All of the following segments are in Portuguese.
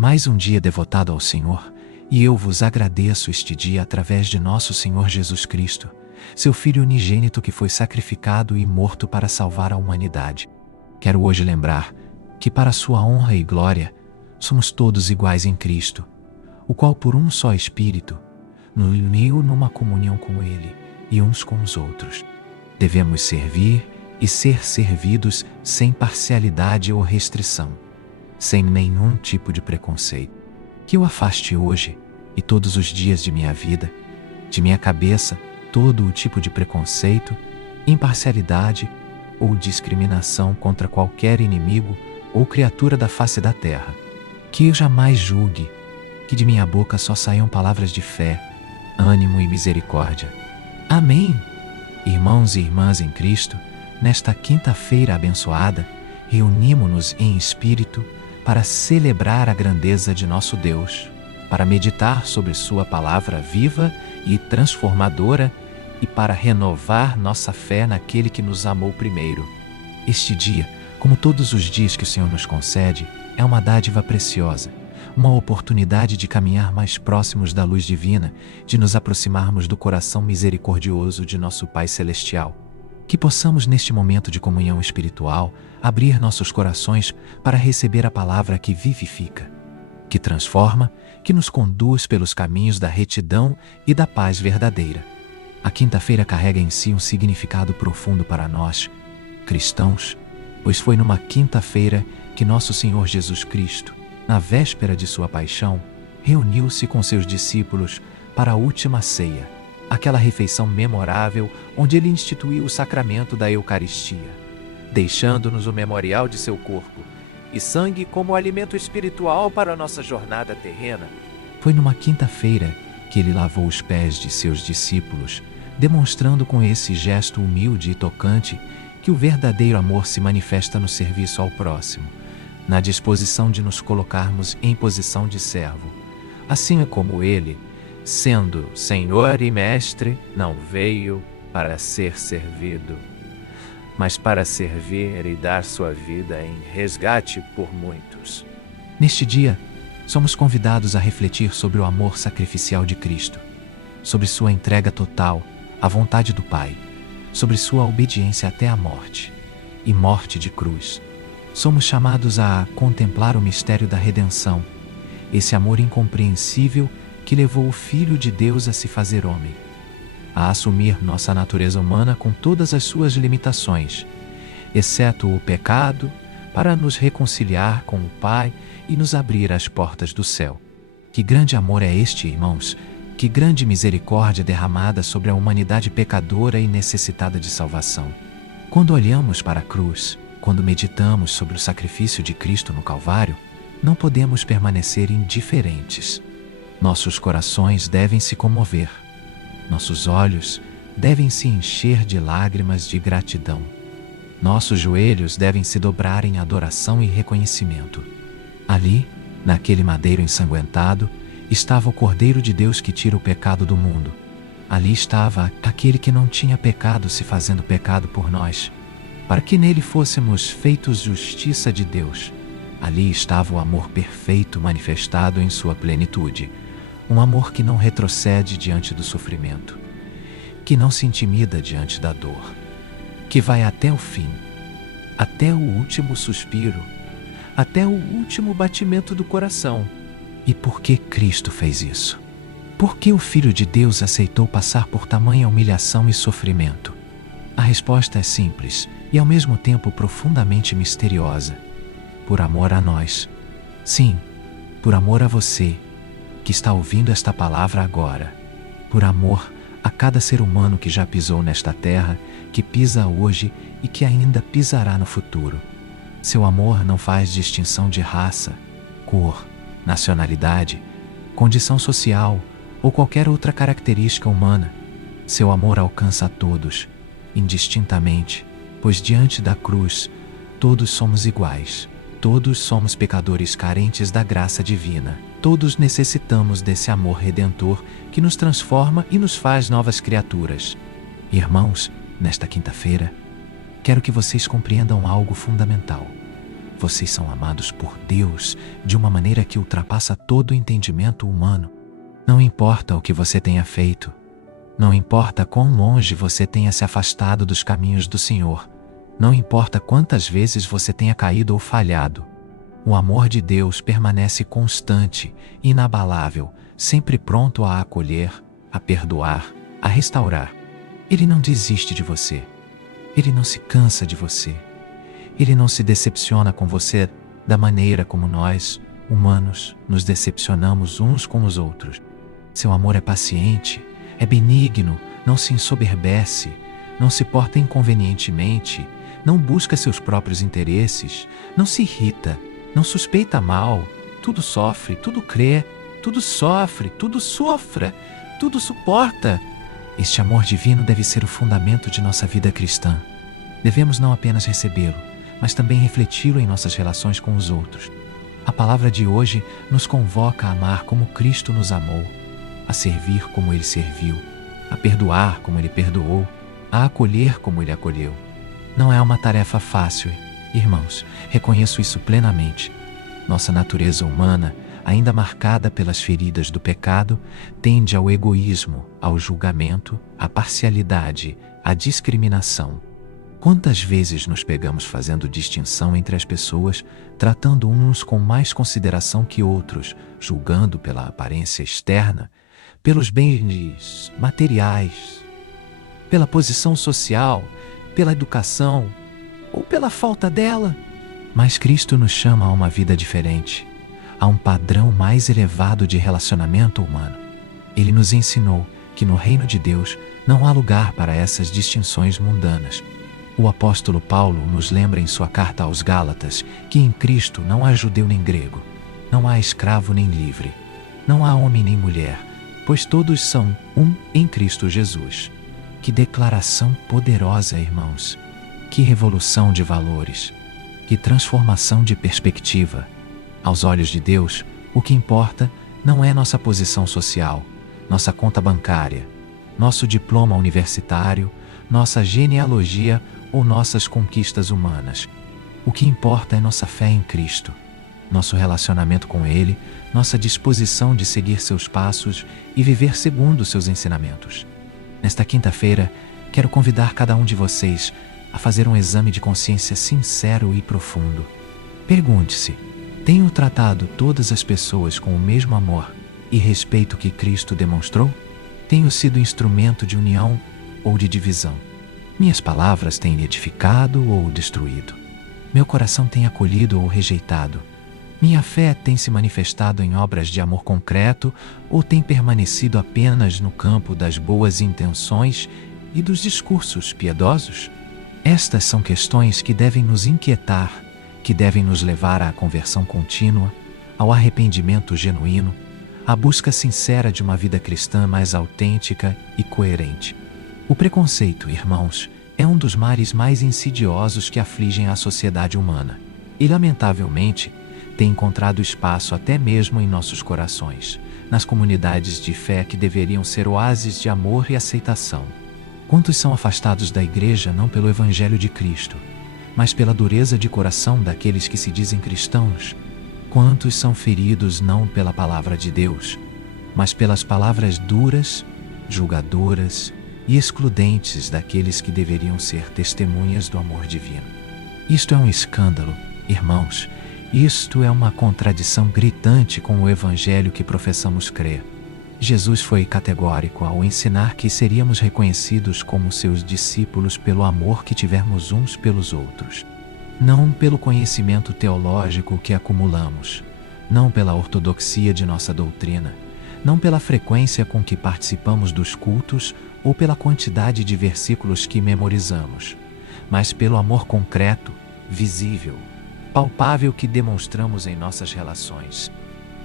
Mais um dia devotado ao Senhor, e eu vos agradeço este dia através de nosso Senhor Jesus Cristo, seu Filho unigênito que foi sacrificado e morto para salvar a humanidade. Quero hoje lembrar que para sua honra e glória, somos todos iguais em Cristo, o qual por um só Espírito, nos uniu numa comunhão com Ele e uns com os outros. Devemos servir e ser servidos sem parcialidade ou restrição, sem nenhum tipo de preconceito. Que eu afaste hoje e todos os dias de minha vida, de minha cabeça, todo o tipo de preconceito, imparcialidade ou discriminação contra qualquer inimigo ou criatura da face da terra. Que eu jamais julgue, que de minha boca só saiam palavras de fé, ânimo e misericórdia. Amém. Irmãos e irmãs em Cristo, nesta quinta-feira abençoada, reunimo-nos em espírito para celebrar a grandeza de nosso Deus, para meditar sobre sua palavra viva e transformadora e para renovar nossa fé naquele que nos amou primeiro. Este dia, como todos os dias que o Senhor nos concede, é uma dádiva preciosa, uma oportunidade de caminhar mais próximos da luz divina, de nos aproximarmos do coração misericordioso de nosso Pai Celestial. Que possamos, neste momento de comunhão espiritual, abrir nossos corações para receber a palavra que vivifica, que transforma, que nos conduz pelos caminhos da retidão e da paz verdadeira. A quinta-feira carrega em si um significado profundo para nós, cristãos, pois foi numa quinta-feira que nosso Senhor Jesus Cristo, na véspera de sua paixão, reuniu-se com seus discípulos para a última ceia, aquela refeição memorável onde ele instituiu o sacramento da Eucaristia, deixando-nos o memorial de seu corpo e sangue como alimento espiritual para a nossa jornada terrena. Foi numa quinta-feira que ele lavou os pés de seus discípulos, demonstrando com esse gesto humilde e tocante que o verdadeiro amor se manifesta no serviço ao próximo, na disposição de nos colocarmos em posição de servo. Assim é como ele, sendo Senhor e Mestre, não veio para ser servido, mas para servir e dar sua vida em resgate por muitos. Neste dia, somos convidados a refletir sobre o amor sacrificial de Cristo, sobre sua entrega total à vontade do Pai, sobre sua obediência até a morte, e morte de cruz. Somos chamados a contemplar o mistério da redenção, esse amor incompreensível que levou o Filho de Deus a se fazer homem, a assumir nossa natureza humana com todas as suas limitações, exceto o pecado, para nos reconciliar com o Pai e nos abrir as portas do céu. Que grande amor é este, irmãos! Que grande misericórdia derramada sobre a humanidade pecadora e necessitada de salvação. Quando olhamos para a cruz, quando meditamos sobre o sacrifício de Cristo no Calvário, não podemos permanecer indiferentes. Nossos corações devem se comover. Nossos olhos devem se encher de lágrimas de gratidão. Nossos joelhos devem se dobrar em adoração e reconhecimento. Ali, naquele madeiro ensanguentado, estava o Cordeiro de Deus que tira o pecado do mundo. Ali estava aquele que não tinha pecado se fazendo pecado por nós, para que nele fôssemos feitos justiça de Deus. Ali estava o amor perfeito manifestado em sua plenitude, um amor que não retrocede diante do sofrimento, que não se intimida diante da dor, que vai até o fim, até o último suspiro, até o último batimento do coração. E por que Cristo fez isso? Por que o Filho de Deus aceitou passar por tamanha humilhação e sofrimento? A resposta é simples e ao mesmo tempo profundamente misteriosa. Por amor a nós. Sim, por amor a você, que está ouvindo esta palavra agora. Por amor a cada ser humano que já pisou nesta terra, que pisa hoje e que ainda pisará no futuro. Seu amor não faz distinção de raça, cor, nacionalidade, condição social ou qualquer outra característica humana. Seu amor alcança a todos, indistintamente, pois diante da cruz, todos somos iguais. Todos somos pecadores carentes da graça divina. Todos necessitamos desse amor redentor que nos transforma e nos faz novas criaturas. Irmãos, nesta quinta-feira, quero que vocês compreendam algo fundamental. Vocês são amados por Deus de uma maneira que ultrapassa todo o entendimento humano. Não importa o que você tenha feito, não importa quão longe você tenha se afastado dos caminhos do Senhor, não importa quantas vezes você tenha caído ou falhado, o amor de Deus permanece constante, inabalável, sempre pronto a acolher, a perdoar, a restaurar. Ele não desiste de você. Ele não se cansa de você. Ele não se decepciona com você da maneira como nós, humanos, nos decepcionamos uns com os outros. Seu amor é paciente, é benigno, não se ensoberbece, não se porta inconvenientemente, não busca seus próprios interesses, não se irrita, não suspeita mal, tudo sofre, tudo crê, tudo sofre, tudo sofra, tudo suporta. Este amor divino deve ser o fundamento de nossa vida cristã. Devemos não apenas recebê-lo, mas também refleti-lo em nossas relações com os outros. A palavra de hoje nos convoca a amar como Cristo nos amou, a servir como Ele serviu, a perdoar como Ele perdoou, a acolher como Ele acolheu. Não é uma tarefa fácil, irmãos, reconheço isso plenamente. Nossa natureza humana, ainda marcada pelas feridas do pecado, tende ao egoísmo, ao julgamento, à parcialidade, à discriminação. Quantas vezes nos pegamos fazendo distinção entre as pessoas, tratando uns com mais consideração que outros, julgando pela aparência externa, pelos bens materiais, pela posição social, pela educação ou pela falta dela? Mas Cristo nos chama a uma vida diferente, a um padrão mais elevado de relacionamento humano. Ele nos ensinou que no reino de Deus não há lugar para essas distinções mundanas. O apóstolo Paulo nos lembra em sua carta aos Gálatas que em Cristo não há judeu nem grego, não há escravo nem livre, não há homem nem mulher, pois todos são um em Cristo Jesus. Que declaração poderosa, irmãos! Que revolução de valores! Que transformação de perspectiva! Aos olhos de Deus, o que importa não é nossa posição social, nossa conta bancária, nosso diploma universitário, nossa genealogia ou nossas conquistas humanas. O que importa é nossa fé em Cristo, nosso relacionamento com Ele, nossa disposição de seguir seus passos e viver segundo seus ensinamentos. Nesta quinta-feira, quero convidar cada um de vocês a fazer um exame de consciência sincero e profundo. Pergunte-se: tenho tratado todas as pessoas com o mesmo amor e respeito que Cristo demonstrou? Tenho sido instrumento de união ou de divisão? Minhas palavras têm edificado ou destruído? Meu coração tem acolhido ou rejeitado? Minha fé tem se manifestado em obras de amor concreto ou tem permanecido apenas no campo das boas intenções e dos discursos piedosos? Estas são questões que devem nos inquietar, que devem nos levar à conversão contínua, ao arrependimento genuíno, à busca sincera de uma vida cristã mais autêntica e coerente. O preconceito, irmãos, é um dos males mais insidiosos que afligem a sociedade humana e, lamentavelmente, tem encontrado espaço até mesmo em nossos corações, nas comunidades de fé que deveriam ser oásis de amor e aceitação. Quantos são afastados da igreja não pelo Evangelho de Cristo, mas pela dureza de coração daqueles que se dizem cristãos? Quantos são feridos não pela palavra de Deus, mas pelas palavras duras, julgadoras e excludentes daqueles que deveriam ser testemunhas do amor divino? Isto é um escândalo, irmãos. Isto é uma contradição gritante com o Evangelho que professamos crer. Jesus foi categórico ao ensinar que seríamos reconhecidos como seus discípulos pelo amor que tivermos uns pelos outros. Não pelo conhecimento teológico que acumulamos, não pela ortodoxia de nossa doutrina, não pela frequência com que participamos dos cultos ou pela quantidade de versículos que memorizamos, mas pelo amor concreto, visível, palpável que demonstramos em nossas relações.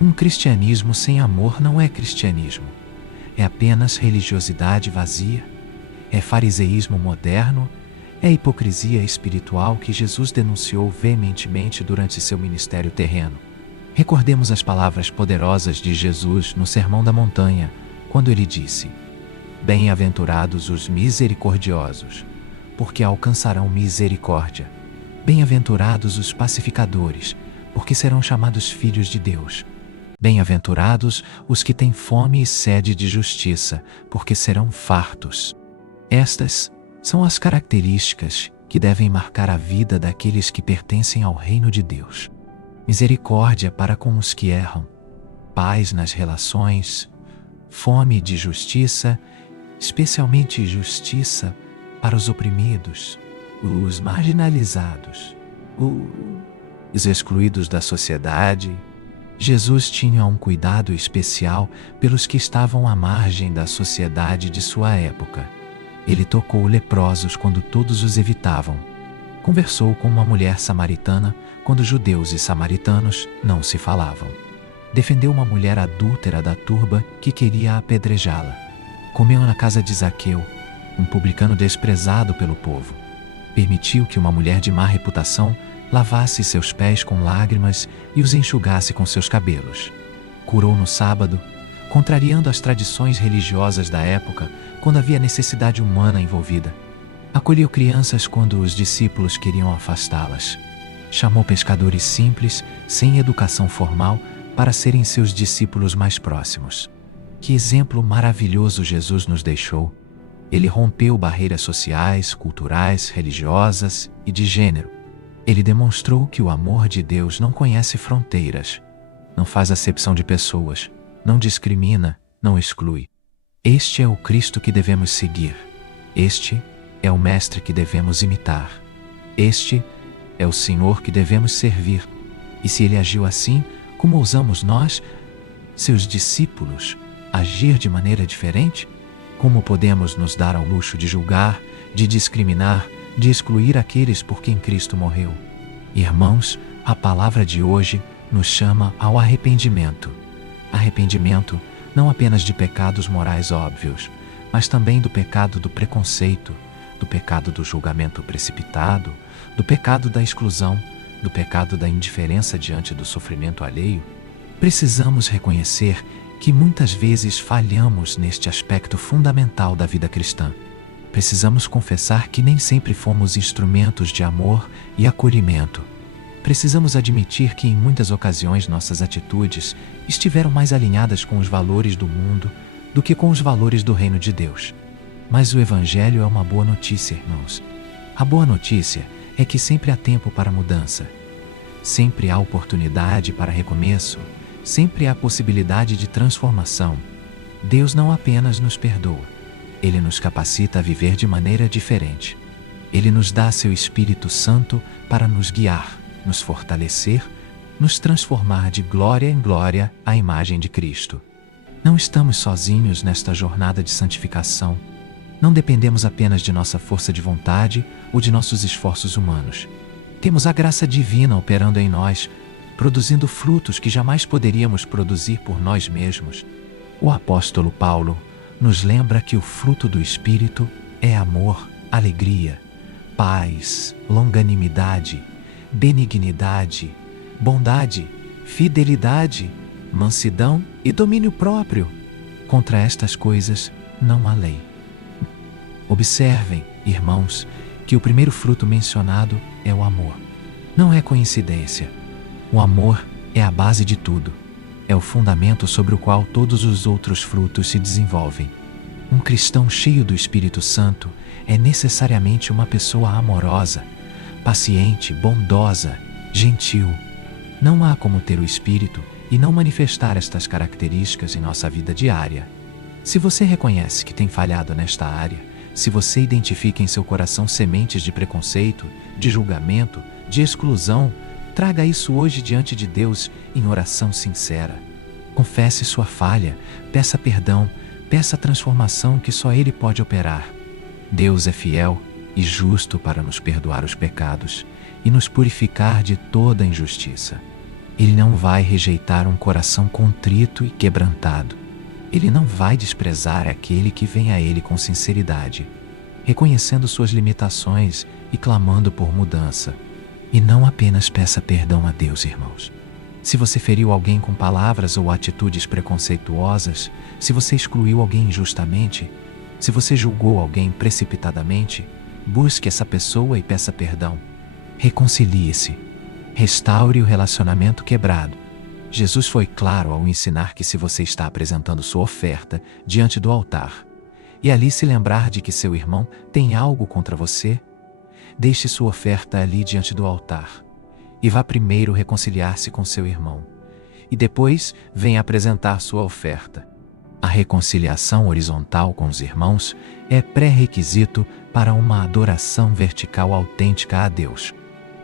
Um cristianismo sem amor não é cristianismo. É apenas religiosidade vazia, é fariseísmo moderno, é hipocrisia espiritual que Jesus denunciou veementemente durante seu ministério terreno. Recordemos as palavras poderosas de Jesus no Sermão da Montanha, quando ele disse: Bem-aventurados os misericordiosos, porque alcançarão misericórdia. Bem-aventurados os pacificadores, porque serão chamados filhos de Deus. Bem-aventurados os que têm fome e sede de justiça, porque serão fartos. Estas são as características que devem marcar a vida daqueles que pertencem ao reino de Deus. Misericórdia para com os que erram, paz nas relações, fome de justiça, especialmente justiça para os oprimidos, os marginalizados, os excluídos da sociedade. Jesus tinha um cuidado especial pelos que estavam à margem da sociedade de sua época. Ele tocou leprosos quando todos os evitavam. Conversou com uma mulher samaritana quando judeus e samaritanos não se falavam. Defendeu uma mulher adúltera da turba que queria apedrejá-la. Comeu na casa de Zaqueu, um publicano desprezado pelo povo. Permitiu que uma mulher de má reputação lavasse seus pés com lágrimas e os enxugasse com seus cabelos. Curou no sábado, contrariando as tradições religiosas da época quando havia necessidade humana envolvida. Acolheu crianças quando os discípulos queriam afastá-las. Chamou pescadores simples, sem educação formal, para serem seus discípulos mais próximos. Que exemplo maravilhoso Jesus nos deixou! Ele rompeu barreiras sociais, culturais, religiosas e de gênero. Ele demonstrou que o amor de Deus não conhece fronteiras, não faz acepção de pessoas, não discrimina, não exclui. Este é o Cristo que devemos seguir. Este é o Mestre que devemos imitar. Este é o Senhor que devemos servir. E se ele agiu assim, como ousamos nós, seus discípulos, agir de maneira diferente? Como podemos nos dar ao luxo de julgar, de discriminar, de excluir aqueles por quem Cristo morreu? Irmãos, a palavra de hoje nos chama ao arrependimento. Arrependimento não apenas de pecados morais óbvios, mas também do pecado do preconceito, do pecado do julgamento precipitado, do pecado da exclusão, do pecado da indiferença diante do sofrimento alheio. Precisamos reconhecer que muitas vezes falhamos neste aspecto fundamental da vida cristã. Precisamos confessar que nem sempre fomos instrumentos de amor e acolhimento. Precisamos admitir que em muitas ocasiões nossas atitudes estiveram mais alinhadas com os valores do mundo do que com os valores do reino de Deus. Mas o Evangelho é uma boa notícia, irmãos. A boa notícia é que sempre há tempo para mudança. Sempre há oportunidade para recomeço. Sempre há possibilidade de transformação. Deus não apenas nos perdoa, Ele nos capacita a viver de maneira diferente. Ele nos dá seu Espírito Santo para nos guiar, nos fortalecer, nos transformar de glória em glória à imagem de Cristo. Não estamos sozinhos nesta jornada de santificação. Não dependemos apenas de nossa força de vontade ou de nossos esforços humanos. Temos a graça divina operando em nós, produzindo frutos que jamais poderíamos produzir por nós mesmos. O apóstolo Paulo nos lembra que o fruto do Espírito é amor, alegria, paz, longanimidade, benignidade, bondade, fidelidade, mansidão e domínio próprio. Contra estas coisas não há lei. Observem, irmãos, que o primeiro fruto mencionado é o amor. Não é coincidência. O amor é a base de tudo. É o fundamento sobre o qual todos os outros frutos se desenvolvem. Um cristão cheio do Espírito Santo é necessariamente uma pessoa amorosa, paciente, bondosa, gentil. Não há como ter o Espírito e não manifestar estas características em nossa vida diária. Se você reconhece que tem falhado nesta área, se você identifica em seu coração sementes de preconceito, de julgamento, de exclusão, traga isso hoje diante de Deus em oração sincera. Confesse sua falha, peça perdão, peça a transformação que só Ele pode operar. Deus é fiel e justo para nos perdoar os pecados e nos purificar de toda injustiça. Ele não vai rejeitar um coração contrito e quebrantado. Ele não vai desprezar aquele que vem a Ele com sinceridade, reconhecendo suas limitações e clamando por mudança. E não apenas peça perdão a Deus, irmãos. Se você feriu alguém com palavras ou atitudes preconceituosas, se você excluiu alguém injustamente, se você julgou alguém precipitadamente, busque essa pessoa e peça perdão. Reconcilie-se. Restaure o relacionamento quebrado. Jesus foi claro ao ensinar que se você está apresentando sua oferta diante do altar, e ali se lembrar de que seu irmão tem algo contra você, deixe sua oferta ali diante do altar e vá primeiro reconciliar-se com seu irmão, e depois venha apresentar sua oferta. A reconciliação horizontal com os irmãos é pré-requisito para uma adoração vertical autêntica a Deus.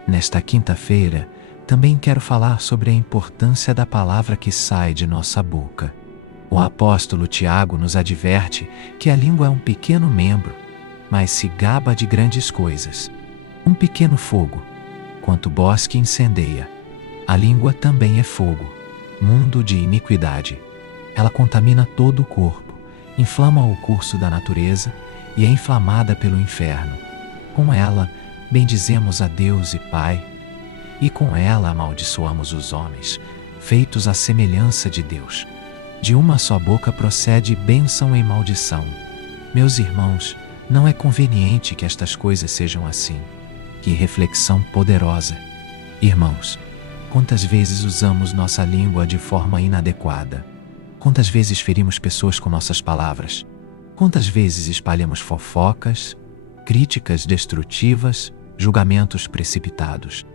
Nesta quinta-feira, também quero falar sobre a importância da palavra que sai de nossa boca. O apóstolo Tiago nos adverte que a língua é um pequeno membro, mas se gaba de grandes coisas. Um pequeno fogo, quanto bosque incendeia. A língua também é fogo, mundo de iniquidade. Ela contamina todo o corpo, inflama o curso da natureza e é inflamada pelo inferno. Com ela, bendizemos a Deus e Pai, e com ela amaldiçoamos os homens, feitos à semelhança de Deus. De uma só boca procede bênção e maldição. Meus irmãos, não é conveniente que estas coisas sejam assim. Que reflexão poderosa! Irmãos, quantas vezes usamos nossa língua de forma inadequada? Quantas vezes ferimos pessoas com nossas palavras? Quantas vezes espalhamos fofocas, críticas destrutivas, julgamentos precipitados?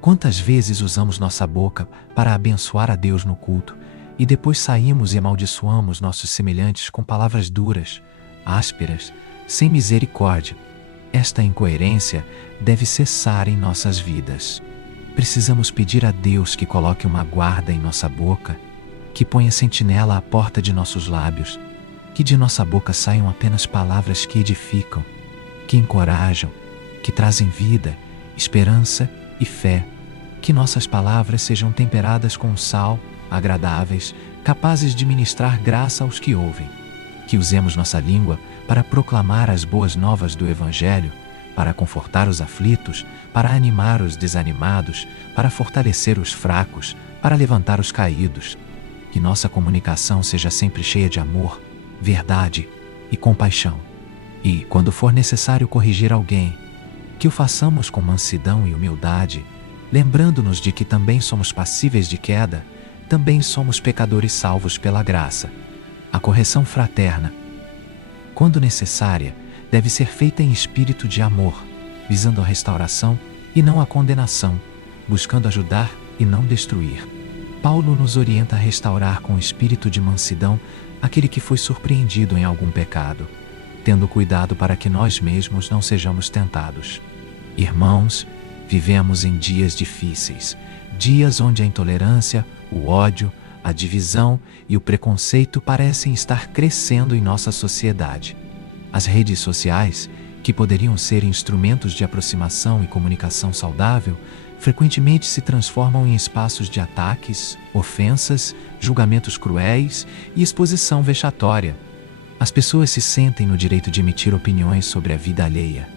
Quantas vezes usamos nossa boca para abençoar a Deus no culto e depois saímos e amaldiçoamos nossos semelhantes com palavras duras, ásperas, sem misericórdia? Esta incoerência deve cessar em nossas vidas. Precisamos pedir a Deus que coloque uma guarda em nossa boca, que ponha sentinela à porta de nossos lábios, que de nossa boca saiam apenas palavras que edificam, que encorajam, que trazem vida, esperança e fé, que nossas palavras sejam temperadas com sal, agradáveis, capazes de ministrar graça aos que ouvem, que usemos nossa língua para proclamar as boas novas do Evangelho, para confortar os aflitos, para animar os desanimados, para fortalecer os fracos, para levantar os caídos. Que nossa comunicação seja sempre cheia de amor, verdade e compaixão. E, quando for necessário corrigir alguém, que o façamos com mansidão e humildade, lembrando-nos de que também somos passíveis de queda, também somos pecadores salvos pela graça. A correção fraterna, quando necessária, deve ser feita em espírito de amor, visando a restauração e não a condenação, buscando ajudar e não destruir. Paulo nos orienta a restaurar com espírito de mansidão aquele que foi surpreendido em algum pecado, tendo cuidado para que nós mesmos não sejamos tentados. Irmãos, vivemos em dias difíceis, dias onde a intolerância, o ódio, a divisão e o preconceito parecem estar crescendo em nossa sociedade. As redes sociais, que poderiam ser instrumentos de aproximação e comunicação saudável, frequentemente se transformam em espaços de ataques, ofensas, julgamentos cruéis e exposição vexatória. As pessoas se sentem no direito de emitir opiniões sobre a vida alheia,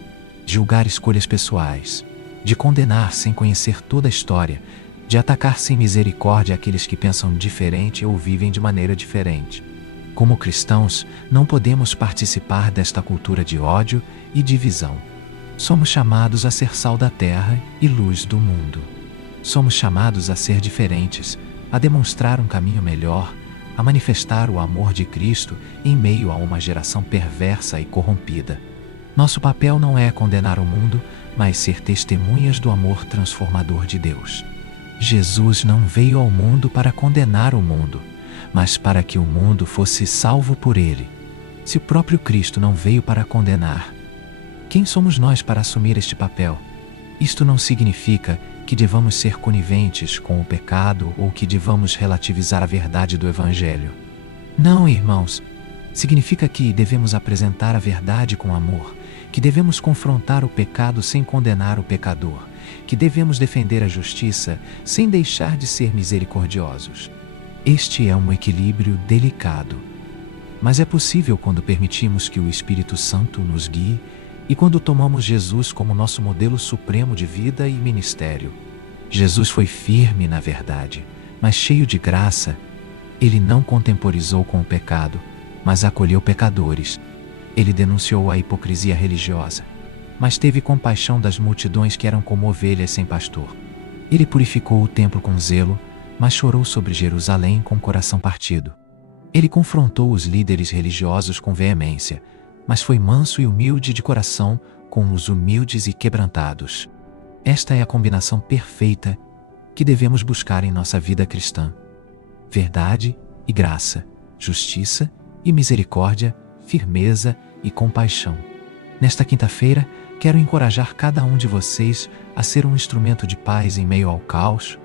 de julgar escolhas pessoais, de condenar sem conhecer toda a história, de atacar sem misericórdia aqueles que pensam diferente ou vivem de maneira diferente. Como cristãos, não podemos participar desta cultura de ódio e divisão. Somos chamados a ser sal da terra e luz do mundo. Somos chamados a ser diferentes, a demonstrar um caminho melhor, a manifestar o amor de Cristo em meio a uma geração perversa e corrompida. Nosso papel não é condenar o mundo, mas ser testemunhas do amor transformador de Deus. Jesus não veio ao mundo para condenar o mundo, mas para que o mundo fosse salvo por ele. Se o próprio Cristo não veio para condenar, quem somos nós para assumir este papel? Isto não significa que devamos ser coniventes com o pecado ou que devamos relativizar a verdade do Evangelho. Não, irmãos. Significa que devemos apresentar a verdade com amor, que devemos confrontar o pecado sem condenar o pecador, que devemos defender a justiça sem deixar de ser misericordiosos. Este é um equilíbrio delicado, mas é possível quando permitimos que o Espírito Santo nos guie e quando tomamos Jesus como nosso modelo supremo de vida e ministério. Jesus foi firme na verdade, mas cheio de graça. Ele não contemporizou com o pecado, mas acolheu pecadores. Ele denunciou a hipocrisia religiosa. mas teve compaixão das multidões que eram como ovelhas sem pastor. Ele purificou o templo com zelo, mas chorou sobre Jerusalém com o coração partido. Ele confrontou os líderes religiosos com veemência, mas foi manso e humilde de coração com os humildes e quebrantados. Esta é a combinação perfeita que devemos buscar em nossa vida cristã: verdade e graça, justiça e misericórdia, firmeza e compaixão. Nesta quinta-feira, quero encorajar cada um de vocês a ser um instrumento de paz em meio ao caos,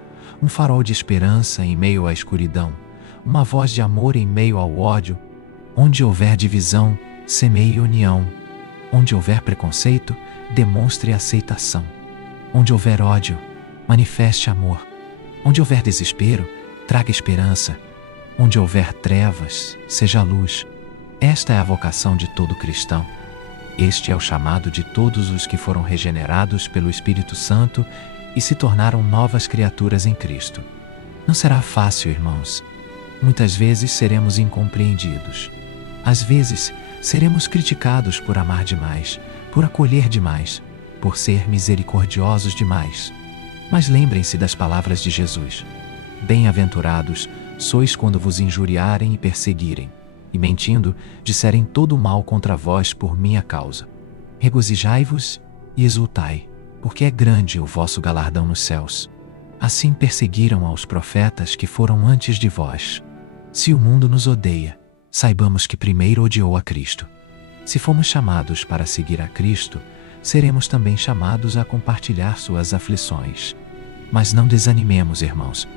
um farol de esperança em meio à escuridão, uma voz de amor em meio ao ódio. Onde houver divisão, semeie união. Onde houver preconceito, demonstre aceitação. Onde houver ódio, manifeste amor. Onde houver desespero, traga esperança. Onde houver trevas, seja luz. Esta é a vocação de todo cristão. Este é o chamado de todos os que foram regenerados pelo Espírito Santo e se tornaram novas criaturas em Cristo. Não será fácil, irmãos. Muitas vezes seremos incompreendidos. Às vezes, seremos criticados por amar demais, por acolher demais, por ser misericordiosos demais. Mas lembrem-se das palavras de Jesus: bem-aventurados sois quando vos injuriarem e perseguirem, e mentindo, disserem todo o mal contra vós por minha causa. Regozijai-vos e exultai, porque é grande o vosso galardão nos céus. Assim perseguiram aos profetas que foram antes de vós. Se o mundo nos odeia, saibamos que primeiro odiou a Cristo. Se fomos chamados para seguir a Cristo, seremos também chamados a compartilhar suas aflições. Mas não desanimemos, irmãos.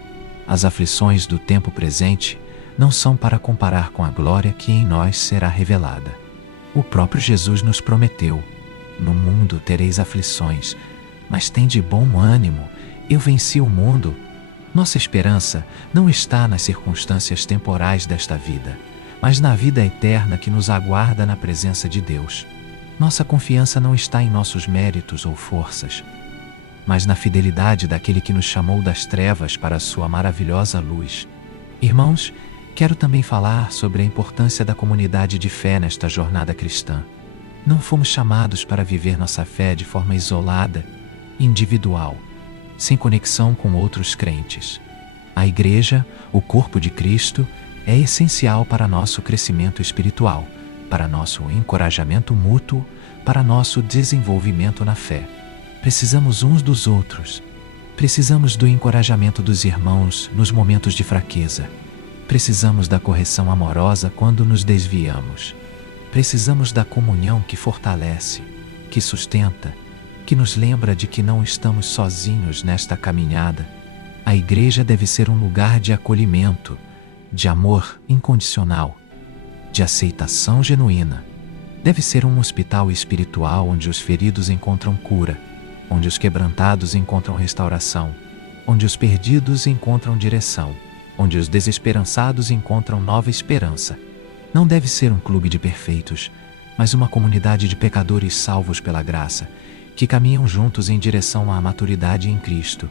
As aflições do tempo presente não são para comparar com a glória que em nós será revelada. O próprio Jesus nos prometeu: no mundo tereis aflições, mas tende bom ânimo, eu venci o mundo. Nossa esperança não está nas circunstâncias temporais desta vida, mas na vida eterna que nos aguarda na presença de Deus. Nossa confiança não está em nossos méritos ou forças, mas na fidelidade daquele que nos chamou das trevas para a sua maravilhosa luz. Irmãos, quero também falar sobre a importância da comunidade de fé nesta jornada cristã. Não fomos chamados para viver nossa fé de forma isolada, individual, sem conexão com outros crentes. A Igreja, o corpo de Cristo, é essencial para nosso crescimento espiritual, para nosso encorajamento mútuo, para nosso desenvolvimento na fé. Precisamos uns dos outros. Precisamos do encorajamento dos irmãos nos momentos de fraqueza. Precisamos da correção amorosa quando nos desviamos. Precisamos da comunhão que fortalece, que sustenta, que nos lembra de que não estamos sozinhos nesta caminhada. A Igreja deve ser um lugar de acolhimento, de amor incondicional, de aceitação genuína. Deve ser um hospital espiritual onde os feridos encontram cura, onde os quebrantados encontram restauração, onde os perdidos encontram direção, onde os desesperançados encontram nova esperança. Não deve ser um clube de perfeitos, mas uma comunidade de pecadores salvos pela graça, que caminham juntos em direção à maturidade em Cristo,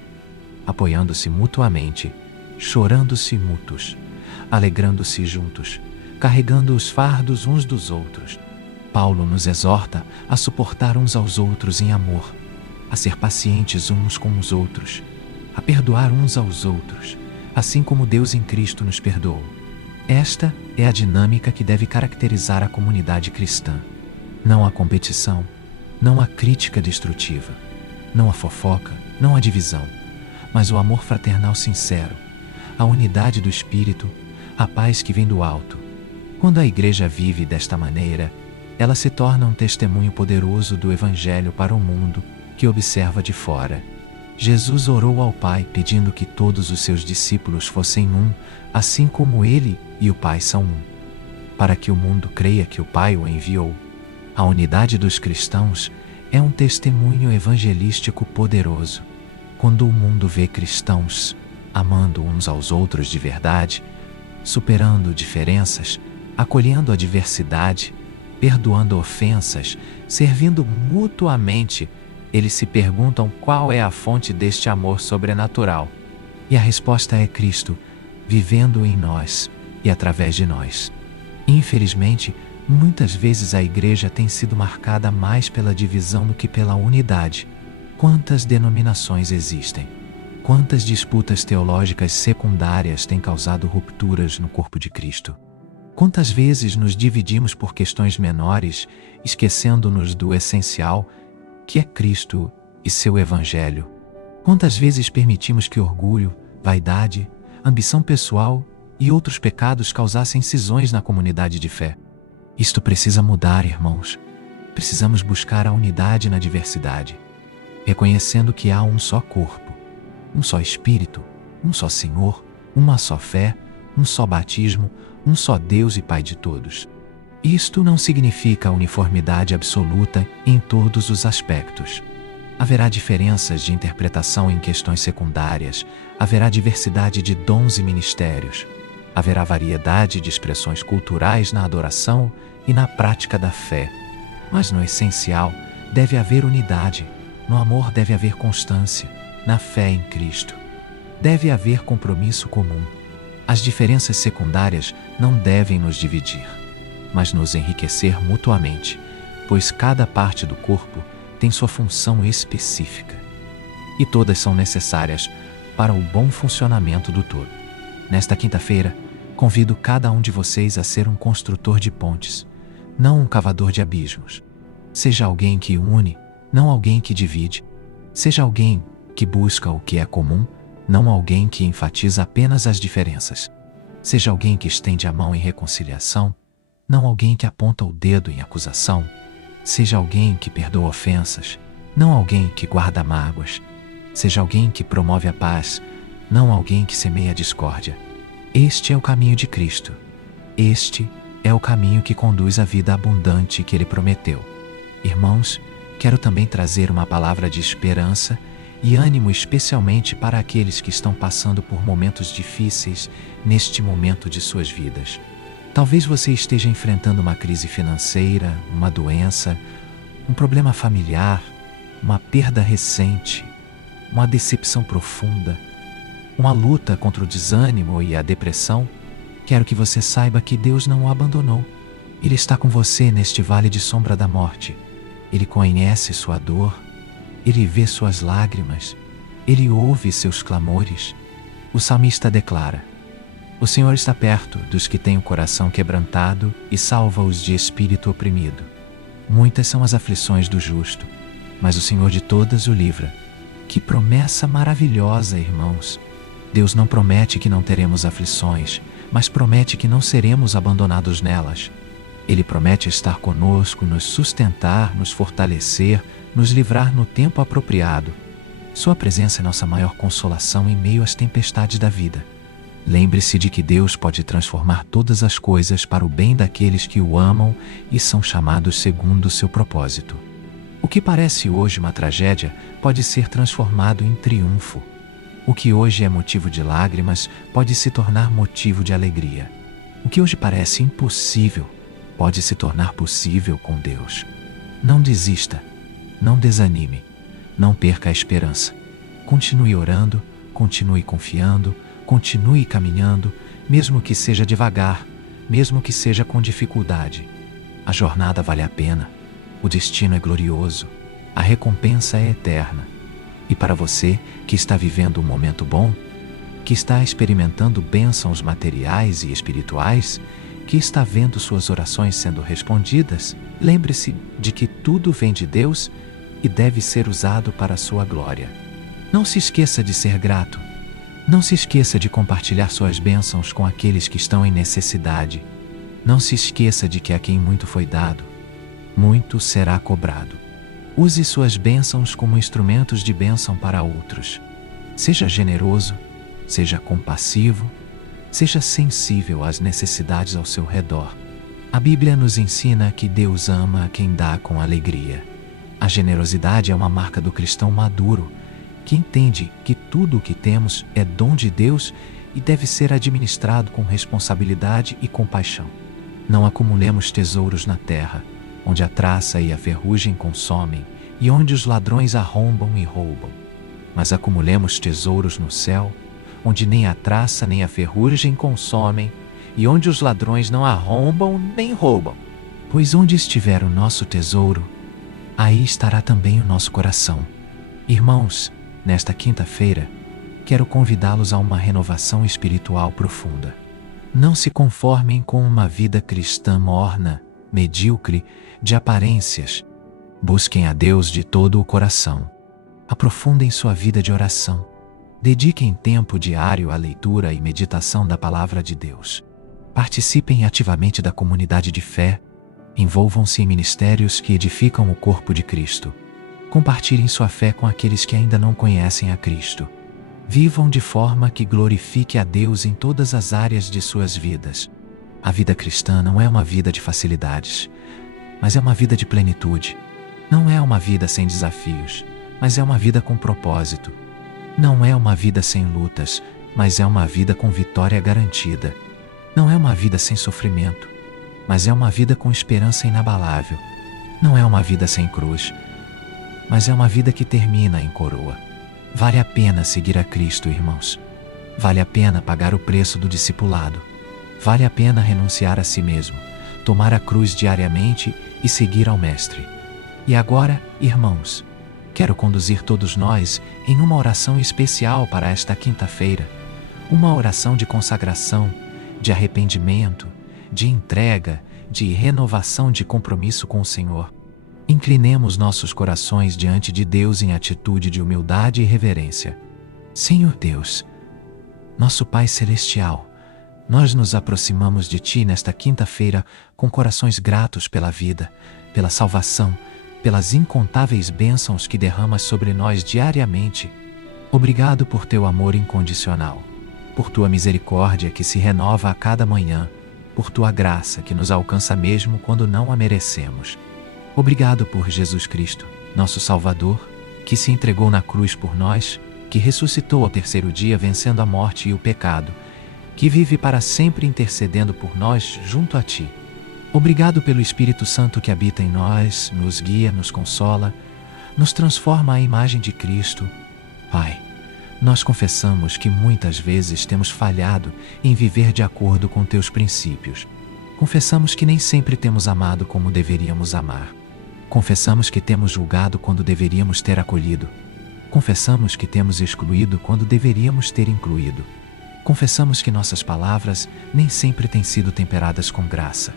apoiando-se mutuamente, chorando-se mútuos, alegrando-se juntos, carregando os fardos uns dos outros. Paulo nos exorta a suportar uns aos outros em amor, a ser pacientes uns com os outros, a perdoar uns aos outros, assim como Deus em Cristo nos perdoou. Esta é a dinâmica que deve caracterizar a comunidade cristã. Não há competição, não há crítica destrutiva, não há fofoca, não há divisão, mas o amor fraternal sincero, a unidade do Espírito, a paz que vem do alto. Quando a Igreja vive desta maneira, ela se torna um testemunho poderoso do Evangelho para o mundo que observa de fora. Jesus orou ao Pai pedindo que todos os seus discípulos fossem um, assim como ele e o Pai são um, para que o mundo creia que o Pai o enviou. A unidade dos cristãos é um testemunho evangelístico poderoso. Quando o mundo vê cristãos amando uns aos outros de verdade, superando diferenças, acolhendo a diversidade, perdoando ofensas, servindo mutuamente, eles se perguntam qual é a fonte deste amor sobrenatural. E a resposta é Cristo, vivendo em nós e através de nós. Infelizmente, Muitas vezes a igreja tem sido marcada mais pela divisão do que pela unidade. Quantas denominações existem? Quantas disputas teológicas secundárias têm causado rupturas no corpo de Cristo? Quantas vezes nos dividimos por questões menores, esquecendo-nos do essencial, que é Cristo e seu Evangelho? Quantas vezes permitimos que orgulho, vaidade, ambição pessoal e outros pecados causassem cisões na comunidade de fé? Isto precisa mudar, irmãos. Precisamos buscar a unidade na diversidade, reconhecendo que há um só corpo, um só Espírito, um só Senhor, uma só fé, um só batismo, um só Deus e Pai de todos. Isto não significa uniformidade absoluta em todos os aspectos. Haverá diferenças de interpretação em questões secundárias, haverá diversidade de dons e ministérios, haverá variedade de expressões culturais na adoração e na prática da fé. Mas no essencial, deve haver unidade, no amor deve haver constância, na fé em Cristo. Deve haver compromisso comum. As diferenças secundárias não devem nos dividir, mas nos enriquecer mutuamente, pois cada parte do corpo tem sua função específica. E todas são necessárias para o bom funcionamento do todo. Nesta quinta-feira, convido cada um de vocês a ser um construtor de pontes, não um cavador de abismos. Seja alguém que une, não alguém que divide. Seja alguém que busca o que é comum, não alguém que enfatiza apenas as diferenças. Seja alguém que estende a mão em reconciliação, não alguém que aponta o dedo em acusação. Seja alguém que perdoa ofensas, não alguém que guarda mágoas. Seja alguém que promove a paz, não alguém que semeia a discórdia. Este é o caminho de Cristo. Este é o caminho que conduz à vida abundante que Ele prometeu. Irmãos, quero também trazer uma palavra de esperança e ânimo especialmente para aqueles que estão passando por momentos difíceis neste momento de suas vidas. Talvez você esteja enfrentando uma crise financeira, uma doença, um problema familiar, uma perda recente, uma decepção profunda, uma luta contra o desânimo e a depressão. Quero que você saiba que Deus não o abandonou. Ele está com você neste vale de sombra da morte. Ele conhece sua dor, Ele vê suas lágrimas, Ele ouve seus clamores. O salmista declara: o Senhor está perto dos que têm o coração quebrantado e salva-os de espírito oprimido. Muitas são as aflições do justo, mas o Senhor de todas o livra. Que promessa maravilhosa, irmãos! Deus não promete que não teremos aflições, mas promete que não seremos abandonados nelas. Ele promete estar conosco, nos sustentar, nos fortalecer, nos livrar no tempo apropriado. Sua presença é nossa maior consolação em meio às tempestades da vida. Lembre-se de que Deus pode transformar todas as coisas para o bem daqueles que o amam e são chamados segundo o seu propósito. O que parece hoje uma tragédia pode ser transformado em triunfo. O que hoje é motivo de lágrimas pode se tornar motivo de alegria. O que hoje parece impossível pode se tornar possível com Deus. Não desista, não desanime, não perca a esperança. Continue orando, continue confiando, continue caminhando, mesmo que seja devagar, mesmo que seja com dificuldade. A jornada vale a pena, o destino é glorioso, a recompensa é eterna. E para você que está vivendo um momento bom, que está experimentando bênçãos materiais e espirituais, que está vendo suas orações sendo respondidas, lembre-se de que tudo vem de Deus e deve ser usado para a sua glória. Não se esqueça de ser grato. Não se esqueça de compartilhar suas bênçãos com aqueles que estão em necessidade. Não se esqueça de que a quem muito foi dado, muito será cobrado. Use suas bênçãos como instrumentos de bênção para outros. Seja generoso, seja compassivo, seja sensível às necessidades ao seu redor. A Bíblia nos ensina que Deus ama a quem dá com alegria. A generosidade é uma marca do cristão maduro, que entende que tudo o que temos é dom de Deus e deve ser administrado com responsabilidade e compaixão. Não acumulemos tesouros na terra, onde a traça e a ferrugem consomem, e onde os ladrões arrombam e roubam. Mas acumulemos tesouros no céu, onde nem a traça nem a ferrugem consomem, e onde os ladrões não arrombam nem roubam. Pois onde estiver o nosso tesouro, aí estará também o nosso coração. Irmãos, nesta quinta-feira, quero convidá-los a uma renovação espiritual profunda. Não se conformem com uma vida cristã morna, medíocre, de aparências. Busquem a Deus de todo o coração. Aprofundem sua vida de oração. Dediquem tempo diário à leitura e meditação da Palavra de Deus. Participem ativamente da comunidade de fé. Envolvam-se em ministérios que edificam o corpo de Cristo. Compartilhem sua fé com aqueles que ainda não conhecem a Cristo. Vivam de forma que glorifique a Deus em todas as áreas de suas vidas. A vida cristã não é uma vida de facilidades, mas é uma vida de plenitude. Não é uma vida sem desafios, mas é uma vida com propósito. Não é uma vida sem lutas, mas é uma vida com vitória garantida. Não é uma vida sem sofrimento, mas é uma vida com esperança inabalável. Não é uma vida sem cruz, mas é uma vida que termina em coroa. Vale a pena seguir a Cristo, irmãos. Vale a pena pagar o preço do discipulado. Vale a pena renunciar a si mesmo, tomar a cruz diariamente e seguir ao Mestre. E agora, irmãos, quero conduzir todos nós em uma oração especial para esta quinta-feira. Uma oração de consagração, de arrependimento, de entrega, de renovação de compromisso com o Senhor. Inclinemos nossos corações diante de Deus em atitude de humildade e reverência. Senhor Deus, nosso Pai Celestial, nós nos aproximamos de Ti nesta quinta-feira com corações gratos pela vida, pela salvação, pelas incontáveis bênçãos que derramas sobre nós diariamente. Obrigado por Teu amor incondicional, por Tua misericórdia que se renova a cada manhã, por Tua graça que nos alcança mesmo quando não a merecemos. Obrigado por Jesus Cristo, nosso Salvador, que se entregou na cruz por nós, que ressuscitou ao terceiro dia vencendo a morte e o pecado, que vive para sempre intercedendo por nós junto a Ti. Obrigado pelo Espírito Santo que habita em nós, nos guia, nos consola, nos transforma à imagem de Cristo. Pai, nós confessamos que muitas vezes temos falhado em viver de acordo com Teus princípios. Confessamos que nem sempre temos amado como deveríamos amar. Confessamos que temos julgado quando deveríamos ter acolhido. Confessamos que temos excluído quando deveríamos ter incluído. Confessamos que nossas palavras nem sempre têm sido temperadas com graça.